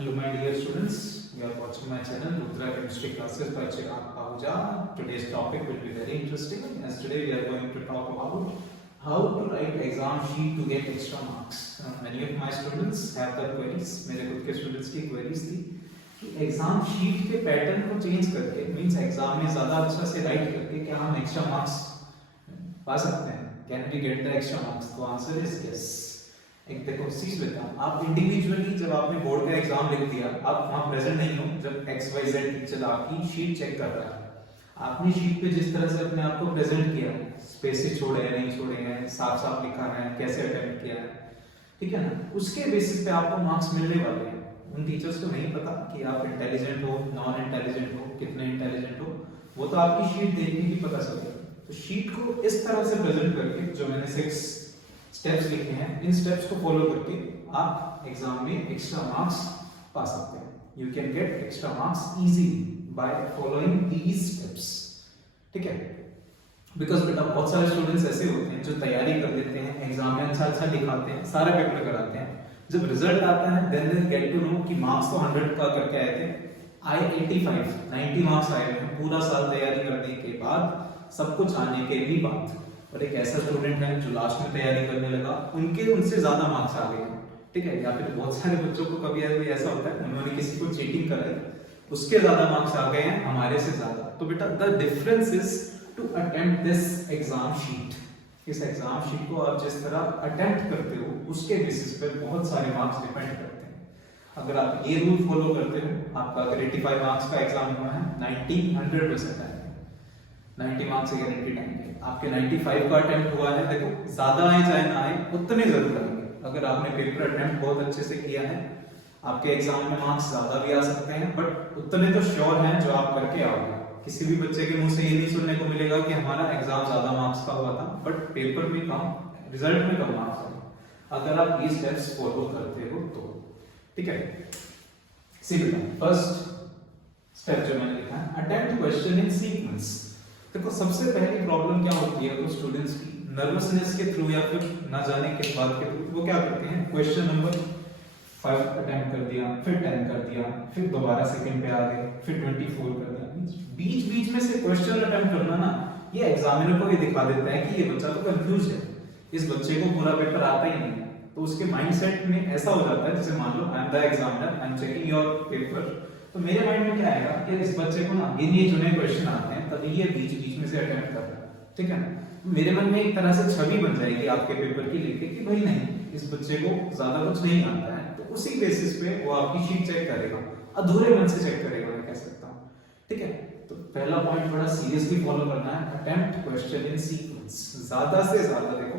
Hello my dear students, you are watching my channel Rudra Chemistry Classes by Chirag Pahuja. Today's topic will be very interesting as today we are going to talk about how to write exam sheet to get extra marks. Many of my students have the queries, मेरे खुद के students की queries थी कि exam sheet के pattern को change करके means exam में ज़्यादा अच्छा से राइट करके क्या हम एक्स्ट्रा मार्क्स पा सकते हैं? Can we get the extra marks? तो आंसर इज यस। एक देखो चीज लेता हूँ, आप इंडिविजुअली जब आपने बोर्ड का एग्जाम लिख दिया, आप वहाँ प्रेजेंट नहीं हो जब XYZ टीचर आपकी शीट चेक कर रहा है, आपने शीट पे जिस तरह से अपने आप को प्रेजेंट किया है, स्पेसेस छोड़े हैं नहीं छोड़े हैं, साफ साफ लिखा है, कैसे अटेम्प्ट किया है, ठीक है ना, उसके बेसिस पे आपको मार्क्स मिलने वाले हैं। उन टीचर्स को नहीं पता कि आप इंटेलिजेंट हो, नॉन इंटेलिजेंट हो, कितने इंटेलिजेंट हो, वो तो आपकी शीट देख के ही पता चलेगा। तो शीट को इस तरह से प्रेजेंट करके जो मैंने 6 स्टेप्स लिखे हैं, इन स्टेप्स को फॉलो करके आप एग्जाम में एक्स्ट्रा मार्क्स पा सकते हैं। You can get extra marks easily by following these steps, ठीक है। बिकॉज बेटा बहुत सारे स्टूडेंट्स ऐसे होते हैं जो तैयारी कर लेते हैं, एग्जाम में अच्छा अच्छा दिखाते हैं, सारे पेपर कराते हैं, जब रिजल्ट आता है then they get to know कि मार्क्स तो 100 का करके आए थे, आए 85 90 मार्क्स आए हैं, पूरा साल तैयारी करने के बाद, सब कुछ आने के भी बाद। और एक ऐसा स्टूडेंट है जो लास्ट में तैयारी करने लगा, उनसे ज्यादा मार्क्स आ गए, ठीक है। या फिर बहुत सारे बच्चों को कभी ऐसा होता है उन्होंने किसी को चीटिंग कराई, उसके ज्यादा मार्क्स आ गए हैं, हमारे से ज्यादा। तो बेटा the difference is to attempt this exam sheet. इस एग्जाम शीट को आप जिस तरह अटेम्प्ट करते हो उसके बेसिस पे बहुत सारे मार्क्स डिपेंड करते हैं। अगर आप ये रूल फॉलो करते हो, आपका अगर 85 मार्क्स का एग्जाम हुआ है, 90 100% आएंगे, 90 मार्क्स से गारंटीड आएंगे। आपके 95 का अटेम्प्ट हुआ है, देखो ज्यादा आए चाहे ना आए उतने जरूर आएंगे। अगर आपने पेपर अटेम्प्ट बहुत अच्छे से किया है, आपके एग्जाम में मार्क्स ज्यादा भी आ सकते हैं, बट उतने तो श्योर हैं जो आप करके आओगे। किसी भी बच्चे के मुंह से ये नहीं सुनने को मिलेगा कि हमारा एग्जाम ज्यादा मार्क्स का हुआ था बट पेपर में कम, रिजल्ट में कम मार्क्स आए। अगर आप ये स्टेप्स फॉलो करते हो तो, ठीक है। सी बेटा फर्स्ट स्टेप जो मैंने लिखा है, अटेम्प्ट क्वेश्चन इन सीक्वेंस। देखो सबसे पहली प्रॉब्लम क्या होती है कुछ स्टूडेंट्स की, नर्वसनेस के थ्रू या फिर ना जाने के बाद के थ्रू, वो क्या करते हैं, क्वेश्चन नंबर 5 अटेम्प्ट कर दिया, फिर 10 कर दिया, फिर दोबारा सेकंड पे आ गए, फिर 24 कर दिया। बीच बीच में से क्वेश्चन अटेम्प्ट करना ना, ये एग्जामिनर को ये दिखा देता है कि ये बच्चा तो कंफ्यूज है, इस बच्चे को पूरा पेपर आता ही नहीं है। तो उसके माइंडसेट में ऐसा हो जाता है, जैसे मान लो I am the examiner, I am checking your paper, तो मेरे माइंड में क्या आएगा कि इस बच्चे को ना ये चुने क्वेश्चन आते हैं तभी ये बीच बीच में से अटेम्प्ट कर रहा है, ठीक है ना। मेरे मन में एक तरह से छवि बन जाएगी आपके पेपर की लेके कि भाई नहीं, इस बच्चे को ज्यादा कुछ नहीं आता है, तो उसी बेसिस पे वो आपकी शीट चेक करेगा, अधूरे मन से चेक करेगा, मैं कह सकता हूँ, ठीक है। तो पहला पॉइंट बड़ा सीरियसली फॉलो करना है, अटेम्प्ट क्वेश्चन इन सीक्वेंस। ज्यादा से ज्यादा देखो,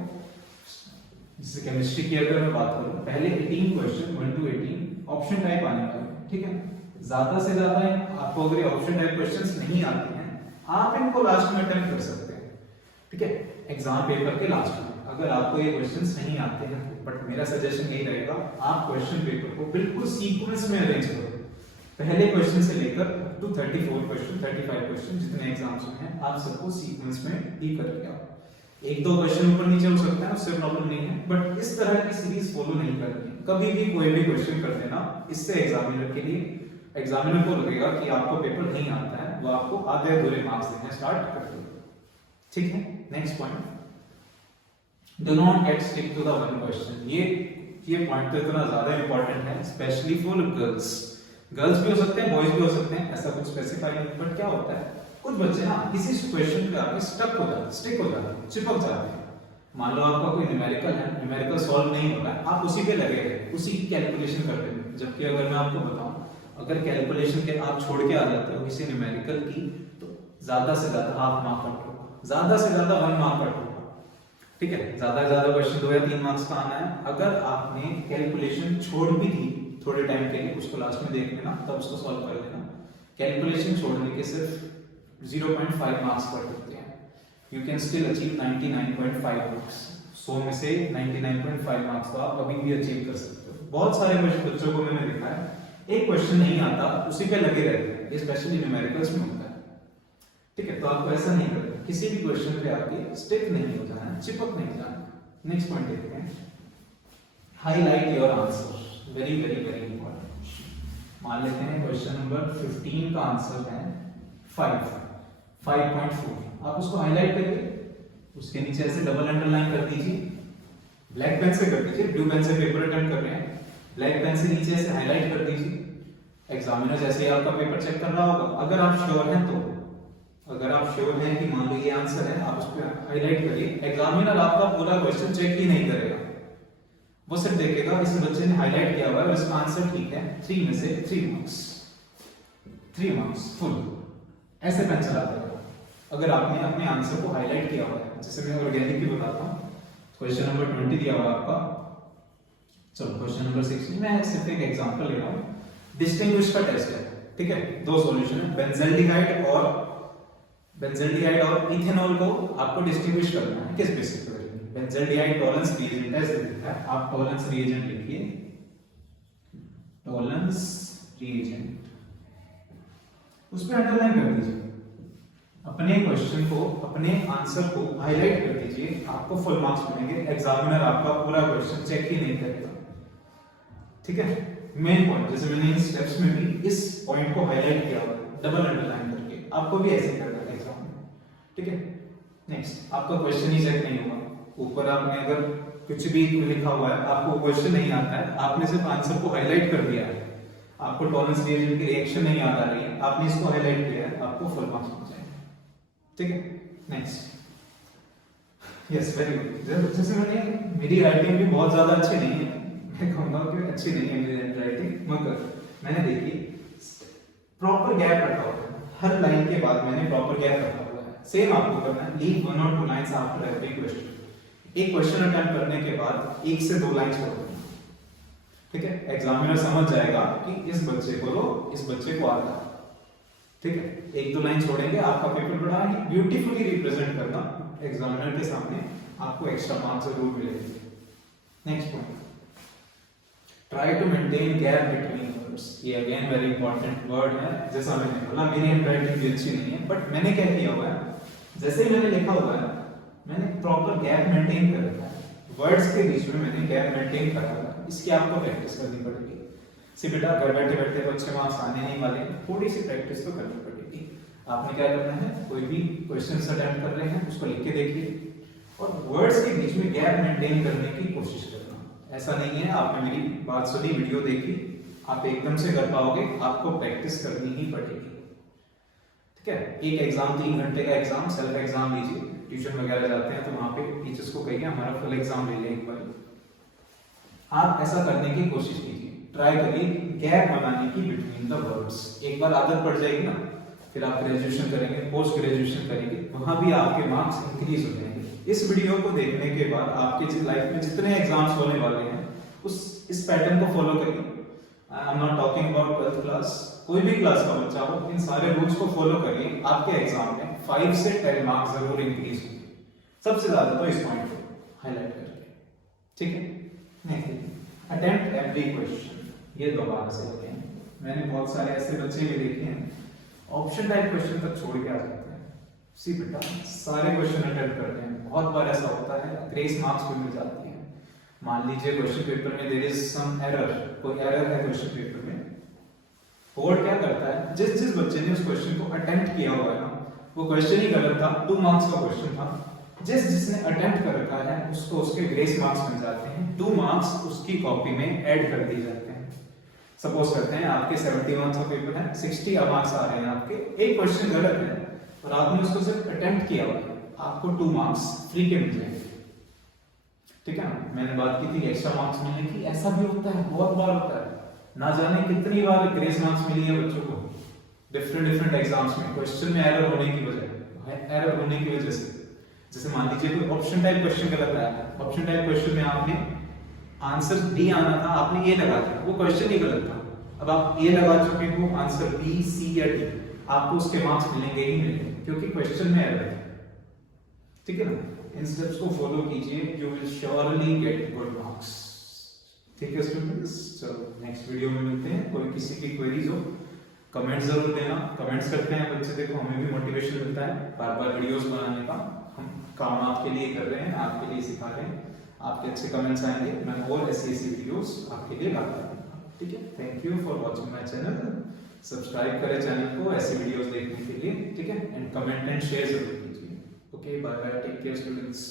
जैसे केमिस्ट्री की अगर मैं बात करूं, पहले 18 क्वेश्चन 1 to 18 ऑप्शन टाइप आने वाले, ठीक है। ज्यादा से ज्यादा आपको अगर ऑप्शन टाइप क्वेश्चंस नहीं आते हैं, आप इनको लास्ट में अटेम्प्ट कर सकते हैं, ठीक है, एग्जाम पेपर के लास्ट में। अगर आपको ये क्वेश्चंस नहीं आते हैं, बट मेरा सजेशन यही रहेगा, आप क्वेश्चन पेपर को बिल्कुल सीक्वेंस में अरेंज करो, पहले क्वेश्चन से लेकर टू 34 क्वेश्चन 35 क्वेश्चन जितने एग्जाम्स में हैं, आप सबको सीक्वेंस में ही करके आओ। एक दो क्वेश्चन ऊपर नीचे हो सकता है, उससे प्रॉब्लम नहीं है, बट इस तरह की सीरीज फॉलो नहीं करनी। कभी भी कोई भी क्वेश्चन कर देना, इससे एग्जामिनर के लिए, एग्जामिनर को लगेगा कि आपको पेपर नहीं आता है, वो आपको आधे अधूरे मार्क्स देना स्टार्ट कर देगा, ठीक है। Next point, do not get stick to the one question. ये पॉइंट तो इतना ज्यादा इंपॉर्टेंट है, स्पेशली फॉर गर्ल्स भी हो सकते हैं, बॉयज भी हो सकते हैं, ऐसा कुछ स्पेसिफाई नहीं। बट क्या होता है, कुछ बच्चे ना किसी क्वेश्चन पे आके स्टिक हो जाते हैं, चिपक जाते हैं। मान लो आपका कोई न्यूमेरिकल है, न्यूमेरिकल सॉल्व नहीं हो रहा है, आप उसी पे लगे हैं, उसी की कैलकुलेशन कर रहे हैं। जबकि अगर मैं आपको बताऊं, अगर कैलकुलेशन के आप छोड़ के आ जाते हो किसी न्यूमेरिकल की, तो ज्यादा से ज्यादा हाफ मार्क कट होगा, ज्यादा से ज्यादा 1 मार्क कट होगा, ठीक है। ज्यादा से ज्यादा क्वेश्चन 2 या 3 मार्क्स का आना है। अगर आपने कैलकुलेशन छोड़ भी दी थोड़े टाइम के लिए, उसको लास्ट में देख लेना, तब उसको सॉल्व कर लेना। कैलकुलेशन छोड़ने के सिर्फ 0.5 मार्क्स कट होते हैं, you can still achieve 99.5 marks. 100 में से 99.5 मार्क्स तो आप अभी भी अचीव कर सकते हो। बहुत सारे बच्चों को मैंने देखा है, एक क्वेश्चन नहीं आता, उसी पे लगे रहते हैं, ये स्पेशली न्यूमेरिकल्स में होता है, ठीक है। तो आपको ऐसा नहीं करना, किसी भी क्वेश्चन पे आके स्टिक नहीं हो जाना, चिपक नहीं जाना। नेक्स्ट पॉइंट देखते हैं, highlight your answer, very very very important. मान लेते हैं क्वेश्चन नंबर 15 का आंसर है 5.4। आप उसको हाईलाइट करिए, उसके नीचे ऐसे डबल अंडरलाइन कर दीजिए, ब्लैक पेन से कर दीजिए, ब्लू पेन से पेपर अटेम्प्ट कर रहे हैं, ब्लैक पेन से नीचे ऐसे हाईलाइट कर दीजिए। एग्जामिनर जैसे ही आपका पेपर चेक कर रहा होगा, अगर आप श्योर हैं तो, अगर आप श्योर हैं कि मान लो ये आंसर है, आप उस पर हाईलाइट करिए। एग्जामिनर आपका पूरा क्वेश्चन चेक ही नहीं करेगा, वो सिर्फ देखेगा इस बच्चे ने हाईलाइट किया हुआ है और इसका आंसर ठीक है, 3 में से 3 मार्क्स, 3 मार्क्स फुल, ऐसे पेन चला देगा अगर आपने अपने आंसर को हाईलाइट किया हुआ है। जैसे मैं ऑर्गेनिक की बताता हूँ, क्वेश्चन नंबर 20 दिया हुआ है आपका। चलो क्वेश्चन नंबर 16 में सिर्फ एक एग्जांपल ले रहा हूँ, डिस्टिंग्विश का टेस्ट है, ठीक है। दो सॉल्यूशन है, बेंजल्डिहाइड और इथेनॉल को आपको डिस्टिंग्विश करना है। किस बेसिस पर? बेंजल्डिहाइड टॉलरेंस रिएजेंट टेस्ट देता है, आप टॉलरेंस रिएजेंट लिखिए, टॉलरेंस रिएजेंट, उस पर अंडरलाइन कर दीजिए, अपने क्वेश्चन को, अपने आंसर को हाईलाइट कर दीजिए, आपको फुल मार्क्स मिलेंगे। एग्जामिनर आपका पूरा क्वेश्चन चेक ही नहीं करेगा, ठीक है। मेन पॉइंट, जैसे मैंने इन स्टेप्स में भी इस पॉइंट को हाईलाइट किया हुआ है डबल अंडरलाइन करके, आपको भी ऐसे करना है एग्जाम में, ठीक है। नेक्स्ट, आपका क्वेश्चन ही चेक नहीं होगा, ऊपर आपने अगर कुछ भी लिखा हुआ है, आपको क्वेश्चन नहीं आता है, आपने सिर्फ आंसर को हाईलाइट कर दिया है, आपको टॉलरेंस रिएजेंट की रिएक्शन नहीं याद आ रही है, आपने इसको हाईलाइट किया है, आपको फुल मार्क्स मिल जाएंगे, ठीक है। Next, yes very good. जैसे मैंने, मेरी राइटिंग भी बहुत ज्यादा अच्छी नहीं है, मैं कहूंगा कि अच्छी नहीं है मेरी राइटिंग, मगर मैंने देखी प्रॉपर गैप रखा हुआ है, हर लाइन के बाद मैंने प्रॉपर गैप रखा हुआ है। सेम आपको करना है, लीव 1 और 2 लाइंस आफ्टर एवरी क्वेश्चन। एक क्वेश्चन अटेम्प्ट करने के बाद 1 से 2 लाइन छोड़ देना, ठीक है। एग्जामिनर समझ जाएगा कि इस बच्चे को तो इस बच्चे को आता है, ठीक है। 1-2 लाइन छोड़ेंगे, आपका पेपर बड़ा ही ब्यूटीफुली रिप्रेजेंट करना एग्जामिनर के सामने, आपको एक्स्ट्रा मार्क्स जरूर मिलेंगे। Next point, try to maintain gap between words. ये अगेन वेरी इंपॉर्टेंट वर्ड है। जैसा मैंने बोला, मेरी हैंडराइटिंग भी अच्छी नहीं है, बट मैंने क्या किया हुआ है, जैसे ही मैंने लिखा हुआ है, मैंने प्रॉपर गैप मेंटेन कर रखा है, वर्ड्स के बीच में मैंने गैप मेंटेन करा हुआ है। इसकी आपको प्रैक्टिस करनी पड़ेगी। सी बेटा, घर बैठे बैठे तो अच्छे मार्क्स आने नहीं वाले, थोड़ी सी प्रैक्टिस तो करनी पड़ेगी। आपने क्या करना है, कोई भी क्वेश्चन अटेम्प्ट कर रहे हैं, उसको लिख के देखिए और वर्ड्स के बीच में गैप मेंटेन करने की कोशिश करना। ऐसा नहीं है आपने मेरी बात सुनी, वीडियो देखी, आप एकदम से कर पाओगे, आपको प्रैक्टिस करनी ही पड़ेगी, ठीक है। एक एग्जाम 3 घंटे का एग्जाम, सेल्फ एग्जाम लीजिए, ट्यूशन वगैरह जाते हैं तो वहां पे टीचर्स को कहिए हमारा फुल एग्जाम ले लें एक बार। आप ऐसा करने की कोशिश कीजिए, ट्राई करिए गैप बनाने की बिटवीन द वर्ड्स। एक बार आदत पड़ जाएगी ना, फिर आप ग्रेजुएशन करेंगे, पोस्ट ग्रेजुएशन करेंगे, वहां भी आपके मार्क्स इंक्रीज हो जाएंगे। इस वीडियो को देखने के बाद आपके लाइफ में जितने एग्जाम्स होने वाले हैं, इस पैटर्न को फॉलो करिए। I am not talking about 12th class, कोई भी क्लास का बच्चा हो, इन सारे रूल्स को फॉलो करिए, आपके एग्जाम में 5 से 10 मार्क्स जरूर इंक्रीज होंगे, सबसे ज्यादा तो इस पॉइंट को हाईलाइट करके, ठीक है। नेक्स्ट, अटेम्प्ट एवरी क्वेश्चन, ये दोबारा से होते हैं। मैंने बहुत सारे ऐसे बच्चे भी देखे हैं, ऑप्शन टाइप क्वेश्चन तक छोड़ के आ जाते हैं। सी बेटा, सारे क्वेश्चन अटेम्प्ट करते हैं, बहुत बार ऐसा होता है, ग्रेस मार्क्स भी मिल जाती है। मान लीजिए क्वेश्चन पेपर में देयर इज सम एरर, कोई एरर है क्वेश्चन पेपर में, बोर्ड क्या करता है, जिस बच्चे ने उस क्वेश्चन को अटेम्प्ट किया हुआ है ना, वो क्वेश्चन ही गलत था, 2 मार्क्स का क्वेश्चन था, जिसने अटेम्प्ट कर रखा है उसको उसके ग्रेस मार्क्स मिल जाते हैं, 2 मार्क्स उसकी कॉपी में ऐड कर दिए जाते हैं। सपोज करते हैं आपके 70 मार्क्स का पेपर है, 60 मार्क्स आ रहे हैं आपके, एक क्वेश्चन गलत है और आपने उसको सिर्फ अटेम्प्ट किया हुआ है, आपको 2 मार्क्स फ्री के मिल जाएंगे, ठीक है ना। मैंने बात की थी एक्स्ट्रा मार्क्स मिलने की, ऐसा भी होता है, बहुत बार होता है, ना जाने कितनी बार ग्रेस मार्क्स मिली है बच्चों को डिफरेंट एग्जाम्स में, क्वेश्चन में एरर होने की वजह से। जैसे मान लीजिए कोई ऑप्शन टाइप क्वेश्चन गलत आया है, ऑप्शन टाइप क्वेश्चन में आपने आंसर डी आना था, आपने ये लगा दिया, वो क्वेश्चन ही गलत था, अब आप ये लगा चुके हो आंसर बी, सी या डी, आपको उसके मार्क्स मिलेंगे ही मिलेंगे, क्योंकि क्वेश्चन में एरर है, ठीक है ना। इन स्टेप्स को फॉलो कीजिए, you will surely get good marks, ठीक है स्टूडेंट्स। चलो नेक्स्ट वीडियो में मिलते हैं। कोई किसी की क्वेरीज हो कमेंट जरूर देना, कमेंट्स करते हैं बच्चे, देखो हमें भी मोटिवेशन मिलता है बार बार वीडियोस बनाने का, हम काम आपके लिए कर रहे हैं, आपके लिए सिखा रहे हैं, आपके अच्छे कमेंट्स आएंगे, मैं और ऐसी वीडियोस आपके लिए लाता हूँ। ठीक है, thank you for watching my channel. Subscribe करें चैनल को ऐसी वीडियोस देखने के लिए, ठीक है, एंड कमेंट एंड शेयर जरूर कीजिए। Okay, bye bye, take care students.